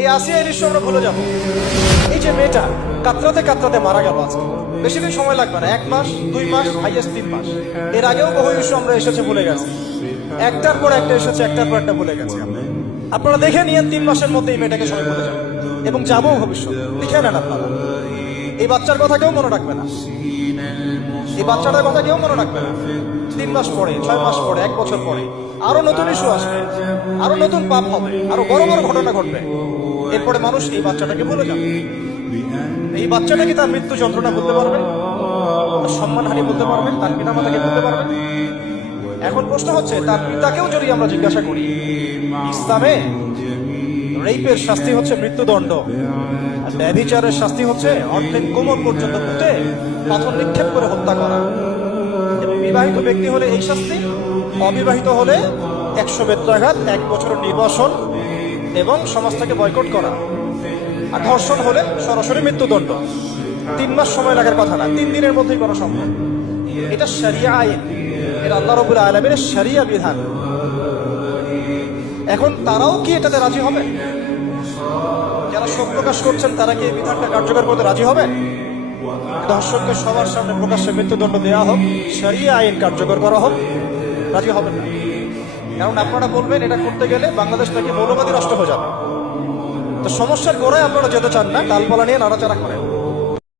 এই আসিয়া দৃশ্য আমরা ভুলে যাবো। এই যে মেয়েটা কাতরাতে কাতরাতে মারা গেল আজকে, বেশি দিন সময় লাগবে না, 1 মাস 2 মাস হাইয়েস্ট 3 মাস। এর আগেও বহু ইস্যু আমরা এসেছে ভুলে গেছি, একটার পর একটা এসেছে, একটার পর একটা ভুলে গেছি। আপনারা দেখে নিয়েন 3 মাসের মধ্যে এই মেয়েটাকে সবাই ভুলে যাবে এবং যাবো ভবিষ্যৎ। লিখে নেন আপনারা, এই বাচ্চার কথা কেউ মনে রাখবে না, এই বাচ্চাটার কথা কেউ মনে রাখবে না। 3 মাস পরে, 6 মাস পরে, 1 বছর পরে আরো নতুন ইস্যু আসবে, আরো নতুন পাপ হবে, আরো বড় বড় ঘটনা ঘটবে। এরপরে মানুষ এই বাচ্চাটাকে ভুলে যাবে। এই বাচ্চাটাকে তার মৃত্যু যন্ত্রণা বলতে পারবে, সম্মানহানি বলতে পারবে, তার পিতা মাতাকে বলতে পারবে। এখন প্রশ্ন হচ্ছে, তার পিতাকেও যদি আমরা জিজ্ঞাসা করি, ইসলামে রেপের শাস্তি হচ্ছে মৃত্যুদণ্ড, আর ব্যভিচারের শাস্তি হচ্ছে অর্ধেক কোমর পর্যন্ত পুঁতে পাথর নিক্ষেপ করে হত্যা করা। এবং বিবাহিত ব্যক্তি হলে এই শাস্তি, অবিবাহিত হলে 100 বেত্রাঘাত, 1 বছর নির্বাসন এবং সমাজ থেকে বয়কট করা। আর ধর্ষণ হলে সরাসরি মৃত্যুদণ্ড। 3 মাস সময় লাগার কথা না, 3 দিনের মধ্যেই করা সম্ভব। এটা শরিয়া আইন, এটা আল্লাহ রাব্বুল আলামিনের শরিয়া বিধান। এখন তারাও কি এটাতে রাজি হবে? যারা শোক প্রকাশ করছেন তারা কি এই বিধানটা কার্যকর করতে রাজি হবে? ধর্ষককে সবার সামনে প্রকাশ্যে মৃত্যুদণ্ড দেওয়া হোক, শরিয়া আইন কার্যকর করা হোক, রাজি হবেন না। কারণ আপনারা বলবেন এটা করতে গেলে বাংলাদেশ নাকি মৌলবাদী রাষ্ট্র হয়ে যাবে। তো সমস্যার গোড়ায় আপনারা যেতে চান না, ডালপালা নিয়ে নাড়াচাড়া করেন।